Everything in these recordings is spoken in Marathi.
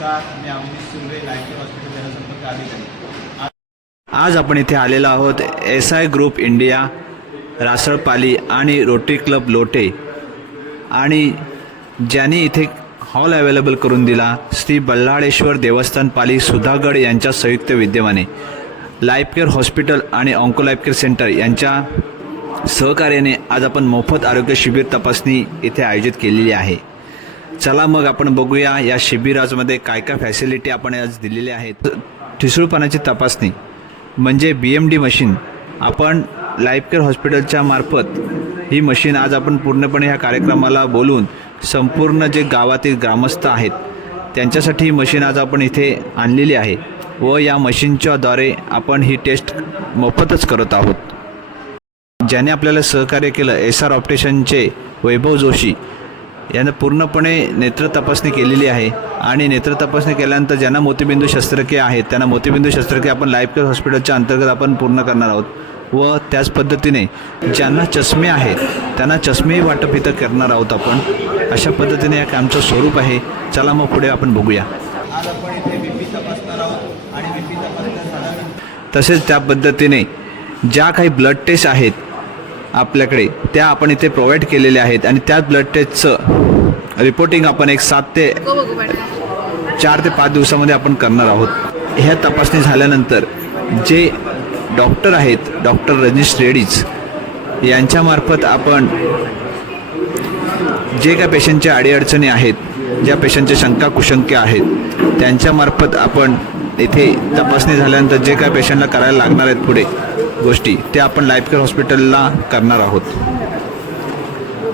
नमस्कार मी अमित सुर्वे लायके हॉस्पिटल जनसंपर्क अधिकारी. आज आपण इथे आलेलो आहोत S I group India Rasalpali आणि रोटरी क्लब लोटे. आणि ज्यांनी इथे हॉल अवेलेबल करून दिला श्री बल्लाळेश्वर देवस्थान पाली सुधागड यांच्या संयुक्त विद्यमाने. लाईफ केअर हॉस्पिटल आणि ऑन्को लाईफ केअर सेंटर यांच्या सहकार्याने आज आपण मोफत आरोग्य शिबिर तपासणी इथे आयोजित केलेली आहे. चला मग आपण बघूया या शिबिराजमध्ये काय काय फॅसिलिटी आपण आज दिलेल्या आहेत. ठिसूळपणाची तपासणी म्हणजे बी एम डी मशीन आपण लाईफ केअर हॉस्पिटलच्या मार्फत ही मशीन आज आपण पूर्णपणे ह्या कार्यक्रमाला बोलून संपूर्ण जे गावातील ग्रामस्थ आहेत त्यांच्यासाठी ही मशीन आज आपण इथे आणलेली आहे व या मशीनच्याद्वारे आपण ही टेस्ट मोफतच करत आहोत. ज्याने आपल्याला सहकार्य केलं एस आर ऑप्टेशनचे वैभव जोशी यानं पूर्णपणे नेत्र तपासणी केलेली आहे. आणि नेत्र तपासणी केल्यानंतर ज्यांना मोतीबिंदू शस्त्रक्रिया आहेत त्यांना मोतीबिंदू शस्त्रक्रिया आपण लाईफ केअर हॉस्पिटलच्या अंतर्गत आपण पूर्ण करणार आहोत. व त्याच पद्धतीने ज्यांना चष्मे आहेत त्यांना चष्मेही वाटप इथं करणार आहोत आपण. अशा पद्धतीने या कॅम्पचं स्वरूप आहे. चला मग पुढे आपण बघूया. आज आपण इथे बी तपासणार आहोत आणि बी पी तसेच त्या पद्धतीने ज्या काही ब्लड टेस्ट आहेत आपल्याकडे त्या आपण इथे प्रोव्हाइड केलेल्या आहेत. आणि त्याच ब्लड टेस्टचं रिपोर्टिंग आपण एक सात ते चार ते पाच दिवसामध्ये आपण करणार आहोत. ह्या तपासणी झाल्यानंतर जे डॉक्टर आहेत डॉक्टर रजनीश रेड्डीज यांच्यामार्फत आपण जे काय पेशंटच्या अडीअडचणी आहेत ज्या पेशंटच्या शंका कुशंके आहेत त्यांच्यामार्फत आपण इथे तपासणी झाल्यानंतर जे काय पेशंटला करायला लागणार आहेत पुढे गोष्टी त्या आपण लाईफ केअर हॉस्पिटलला करणार आहोत.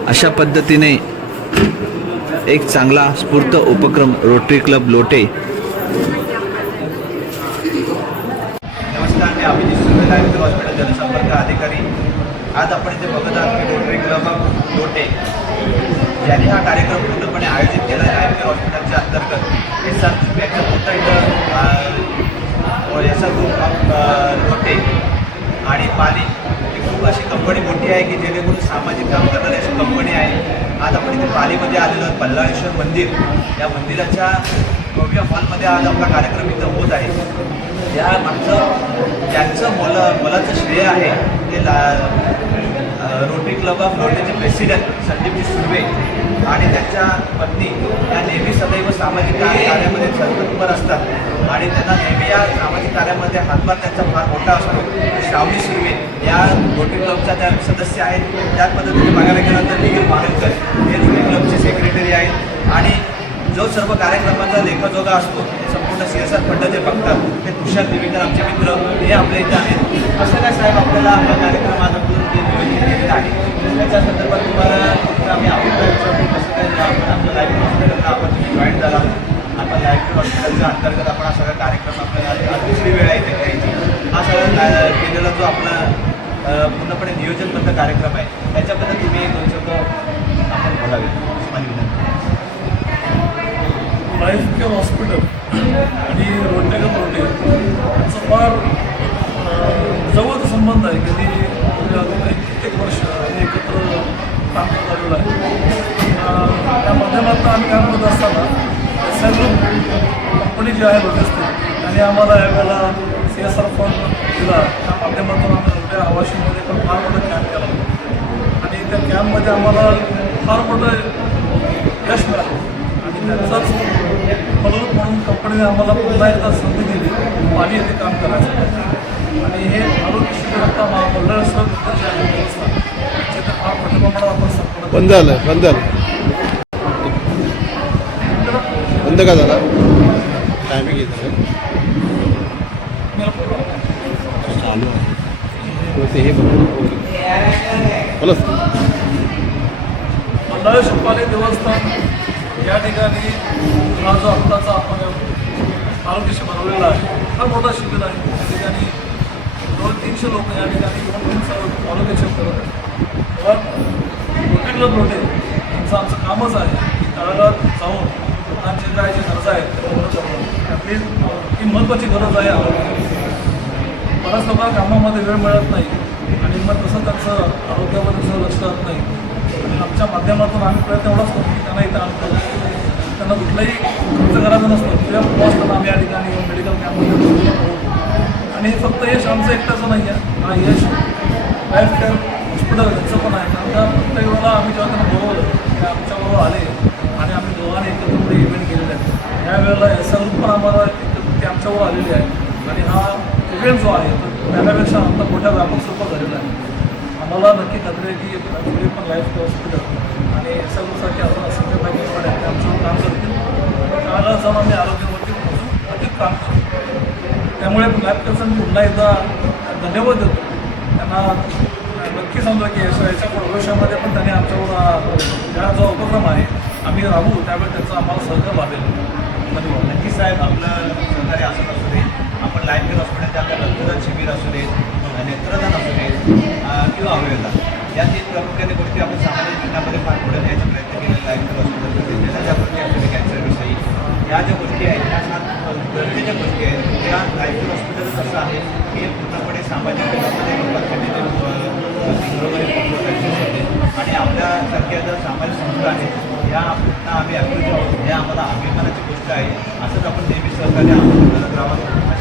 अशा पद्धतीने एक चांगला स्फूर्त उपक्रम रोटरी क्लब लोटे. नमस्कार मी अभिजित सुंदर लायके हॉस्पिटल जनसंपर्क अधिकारी. आज आपण इथे बघत आहोत की रोटरी क्लब लोटे ज्यांनी हा कार्यक्रम पूर्णपणे आयोजित केला आहे लायके हॉस्पिटलच्या अंतर्गत. एस आर याचं मोठं इथं एस आर ग्रुप लोटे आणि पाणी ही खूप अशी कंपनी मोठी आहे की जेणेकरून सामाजिक काम करतात अशी कंपनी आहे आज आपण इथे पालीमध्ये आलेलं आहोत बल्लाळेश्वर मंदिर या मंदिराच्या भव्य हॉलमध्ये आज आपला कार्यक्रम इथं होत आहे. या मागचं ज्यांचं मुलं मुलाचं श्रेय आहे ते ला रोटरी क्लब ऑफ लोटेचे प्रेसिडेंट संदीपजी सुर्वे आणि त्यांच्या पत्नी या नेहमी सदैव सामाजिक कार्यामध्ये सर्वतोपर असतात. आणि त्यांना नेहमी या सामाजिक कार्यामध्ये हातभार त्यांचा फार मोठा असतो. श्रावणी सुर्वे या रोटरी क्लबच्या त्या सदस्य आहेत त्या पद्धतीने बघायला गेलं तर निखिल मानेकर हे रोटरी क्लबचे सेक्रेटरी आहेत. आणि जो सर्व कार्यक्रमाचा लेखाजोगा असतो ते संपूर्ण सी एस आर फंड जे बघतात ते तुषार दिवेकर आमचे मित्र हे आपल्या इथे आहेत. असं काय साहेब आपल्याला आपला कार्यक्रम आज आपण जे नियोजित केलेलं आहे त्याच्या संदर्भात तुम्हाला फक्त आम्ही आवडतो कसं काय आपण आपलं लाईफ हॉस्पिटलला आपण तुम्ही जॉईन झाला आपण लाईफ हॉस्पिटलच्या अंतर्गत आपण हा सगळा कार्यक्रम आपल्याला दुसरी वेळ आहे इथे करायची हा सगळा केलेला जो आपला पूर्णपणे नियोजनबद्ध कार्यक्रम आहे. त्याच्याबद्दल तुम्ही एक दोन शब्द आपण बोलावे. माझी विनंती. लाईफ केअर हॉस्पिटल आणि रोटेगा रोडे यांचा फार जवळचा संबंध आहे. कधी कित्येक वर्ष एकत्र काम करत आहे. त्या माध्यमातून आम्ही काम करत असताना सर्व कंपनी जी आहे लॉजिस्टिक त्यांनी आम्हाला यावेळेला सी एस आर फंड दिला. त्या माध्यमातून आवाशीमध्ये पण फार मोठा कॅम्प केला आणि त्या कॅम्पमध्ये आम्हाला फार मोठं यश मिळालं. आणि त्यांचाच फलरूप म्हणून कंपनीने आम्हाला पुन्हा एकदा संधी दिली. पाणी येथे काम करायचं आणि हे आरोग्य शिबिर आता महामंडळेश्वर जे आहे व्यवस्था त्याचे तर फार मोठ्या प्रमाणात आपण संपूर्ण बंद झालं बंद झालं. बंद का झाला? टायमिंग येत. चालू आहे. ते हे बोला मंडळेश्वर पाणी देवस्थान. या ठिकाणी हा जो आत्ताचा आपण आरोग्य बनवलेला आहे हा मोठा शिबिर आहे. त्या ठिकाणी दोन तीनशे लोक या ठिकाणी येऊन त्यांचं आरोग्य चेक करत आहेत. पण रोटेला लोटे यांचं आमचं कामच आहे की तळागाळात जाऊन लोकांचे काय जे गरजा आहेत त्या पूर्ण करणं ही महत्त्वाची गरज आहे आरोग्य मला लोकांना कामामध्ये वेळ मिळत नाही. आणि मग तसं त्यांचं आरोग्यावर तसं लक्ष राहत नाही. आणि आमच्या माध्यमातून आम्ही प्रयत्न एवढाच करतो की त्यांना इथं आणतो. त्यांना कुठलाही खर्च करायचा नसतो. किंवा असताना आम्ही या ठिकाणी मेडिकल कॅम्पमध्ये बोलवतो आणि हे फक्त यश आमचं एकटाचं नाही आहे. हा यश लाईफ केअर हॉस्पिटल यांचं पण आहे. कारण का प्रत्येक वेळेला आम्ही जेव्हा त्यांना बोलवलं ते आमच्याबरोबर आले. आणि आम्ही दोघांनी एकत्र इव्हेंट केलेले आहेत यावेळेला एस आर पण आम्हाला एकत्र- ते आमच्याबरोबर आलेले आहे. आणि हा इव्हेंट जो आहे तो त्याच्यापेक्षा आमचा मोठ्या व्यापक स्वरूपात झालेला आहे. आम्हाला नक्की खात्री आहे की पुढे पण लाईफ हॉस्पिटल आणि एस एम सारखे अजून असंख्य पॅकेज आहेत ते आमच्यावर काम करतील. त्याला जाऊन आम्ही आरोग्यावरती पोहोचून अधिक काम करतो त्यामुळे लाईफ केअरचा मी पुन्हा एकदा धन्यवाद देतो. त्यांना नक्की समजा की याच्या याच्या भविष्यामध्ये पण त्यांनी आमच्यावर ज्या जो उपक्रम आहे आम्ही राहू त्यावेळी त्याचा आम्हाला सहकार लाभेल धन्यवाद. नक्की साहेब आपलं सहकार्य असं असू दे. आपण लाईफ केअर हॉस्पिटलचे आपल्या रक्तदान शिबिर असू दे नेत्रदान असू दे किंवा अवयवदान या तीन प्रामुख्याने गोष्टी आपण सामाजिक जीवनामध्ये फार पुढे न्यायचा प्रयत्न केलेला लाईफ केअर हॉस्पिटलमध्ये गोष्टी असू दे कॅन्सरविषयी या ज्या गोष्टी आहेत त्या फार गरजेच्या गोष्टी आहेत त्या लाईफ केअर हॉस्पिटलच असं आहे की हे पूर्णपणे सामाजिक जीवनामध्ये लोकांसाठी ते अं, आणि आपल्यासारख्या ज्या सामाजिक संस्था आहेत या पुन्हा आम्ही ॲक्टिव्ह आहोत हे आम्हाला अभिमानाची गोष्ट आहे. असंच आपण नेहमी सहकार्य आम्हाला करत राहावं